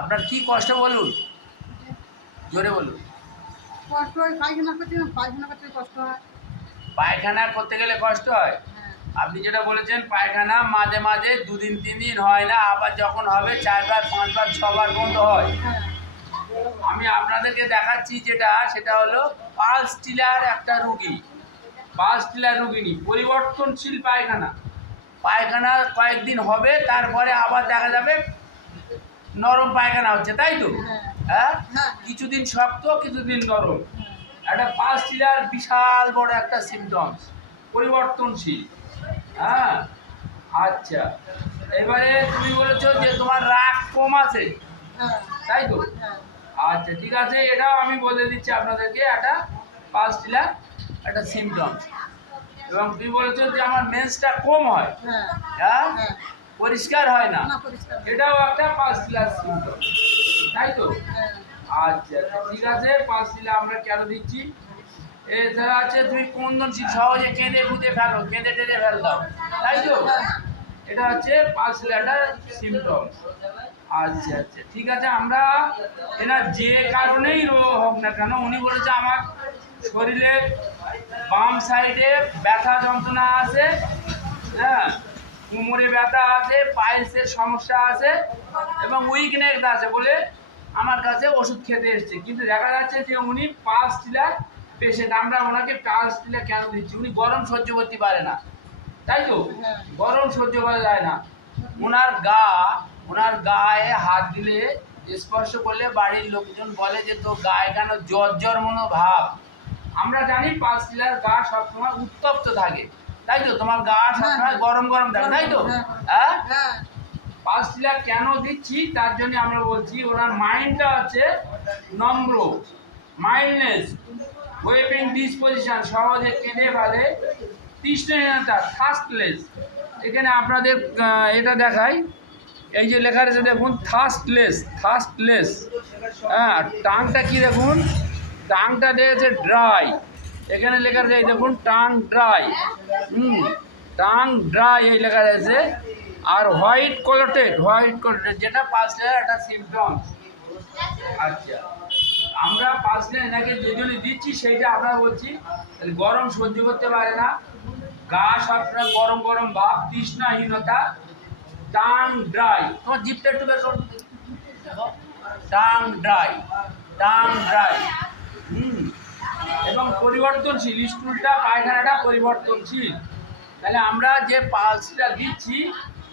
আপনার কি কষ্ট বলুন, জোরে বলুন। কষ্ট হয়, পায়খানা করতে কষ্ট হয়। পায়খানা করতে গেলে কষ্ট হয়। হ্যাঁ। আপনি যেটা বলেছেন পায়খানা মাঝে মাঝে 2 দিন 3 দিন হয় না, আবার যখন হবে 4 বার 5 বার 6 বার বন্ধ হয়। হ্যাঁ। আমি আপনাদেরকে দেখাচ্ছি সেটা হলো পালস টিলার একটা রুগী, পালস টিলার রুগিনী, পরিবর্তনশীল পায়খানা। পায়খানা কয়েকদিন হবে, তারপরে আবার দেখা যাবে নরম পায়খানা হচ্ছে, তাই তো? হ্যাঁ, কিছুদিন শক্ত কিছুদিন নরম। একটা পালস টিলার বিশাল বড় একটা সিমটমস, পরিবর্তনশীল। হ্যাঁ, আচ্ছা, এবারে তুমি বলেছো যে তোমার রাগ কম আছে, তাই তো? আচ্ছা, ঠিক আছে, এটাও আমি বলে দিচ্ছি আপনাদেরকে, একটা পালস টিলার একটা সিমটমস। এবং তুমি বলেছো যে আমার মেন্সটা কম হয়, হ্যাঁ, পরিষ্কার হয় না, এটাও একটা পালস টিলার সিমটম, তাই তো? আচ্ছা, ঠিক আছে, পালস টিলার আমরা কেন দিচ্ছি? এছাড়া আছে তুমি ক্রন্দনশীল, সহজে কেঁদে কুঁদে ফেলো, কেঁদে টেঁদে ফেল দাও, তাই তো? এটা হচ্ছে পালস টিলারটার সিমটম। আচ্ছা আচ্ছা, ঠিক আছে, আমরা এনার যে কারণেই রোগ হোক না কেন, উনি বলেছে আমার শরীরে বাম সাইডে ব্যথা যন্ত্রণা আছে, হ্যাঁ, কোমরে ব্যথা আছে, পাইলসের সমস্যা আছে এবং উইকনেস আছে বলে আমার কাছে ওষুধ খেতে এসছে। কিন্তু দেখা যাচ্ছে যে উনি পালস টিলার পেশেন্ট। আমরা ওনাকে পালস টিলার কেন দিচ্ছি? উনি গরম সহ্য করতে পারে না, তাই তো? গরম সহ্য করা যায় না। ওনার গায়ে হাত দিলে, স্পর্শ করলে বাড়ির লোকজন বলে যে তো গায়ে কেন জ্বর জ্বর মনো ভাব। আমরা জানি পালস টিলার গা সবসময় উত্তপ্ত থাকে, তাই তো? তোমার গা সবসময় গরম গরম থাকে, তাই তো? হ্যাঁ, পালস টিলার কেন দিচ্ছি তার জন্য আমরা বলছি, ওনার মাইন্ডটা হচ্ছে নম্র, মাইল্ডনেস, ওয়েপিং ডিসপোজিশন, সহজে কেঁদে ফেলে, তৃষ্ণহীনতা, থার্স্টলেস। এখানে আপনাদের এটা দেখাই, এই যে লেখা রয়েছে দেখুন, থার্স্টলেস। হ্যাঁ, টাংটা কি দেখুন, টাংটা দিয়েছে ড্রাই, এখানে লেখা রয়েছে দেখুন টাং ড্রাই, টাং ড্রাই এই লেখা রয়েছে। আর হোয়াইট কোলোটেড যেটা পালস টিলার একটা সিমটমস। আচ্ছা, আমরা পালস টিলার এনাকে যে জন্য দিচ্ছি সেইটা আমরা বলছি, গরম সহ্য করতে পারে না, গা সবসময় গরম গরম ভাব, তৃষ্ণাহীনতা, টাং ড্রাই। তোমার জিপটা একটু বের করো, টাং ড্রাই, এবং পরিবর্তনশীল, স্টুলটা পায়খানাটা পরিবর্তনশীল। তাহলে আমরা যে পালস টিলার দিচ্ছি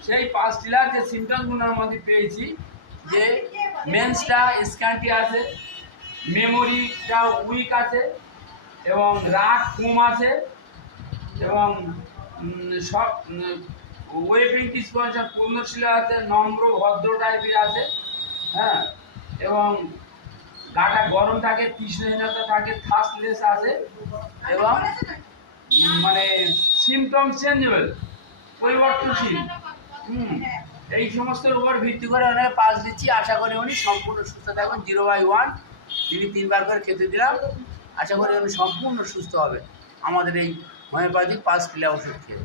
সেই পালস টিলার যে সিমটমসগুলোর মধ্যে পেয়েছি যে মেন্সটা স্ক্যান্টি আছে, মেমোরিটা উইক আছে এবং রাগ কম আছে এবং সব ওয়েপিং ডিসপোজিশন পূর্ণশীল আছে, নম্র ভদ্র টাইপের আছে, হ্যাঁ, এবং গাটা গরম থাকে, তৃষ্ণহীনতা থাকে, থার্স্টলেস আছে এবং মানে সিমটম চেঞ্জেবল, পরিবর্তনশীল। এই সমস্তের উপর ভিত্তি করে ওনাকে পালস দিচ্ছি। আশা করি উনি সম্পূর্ণ সুস্থ থাকবেন। 0/1 দিনে 3 বার করে খেতে দিলাম, আশা করি উনি সম্পূর্ণ সুস্থ হবে আমাদের এই হোমিওপ্যাথিক পালস টিলার ওষুধ খেয়ে।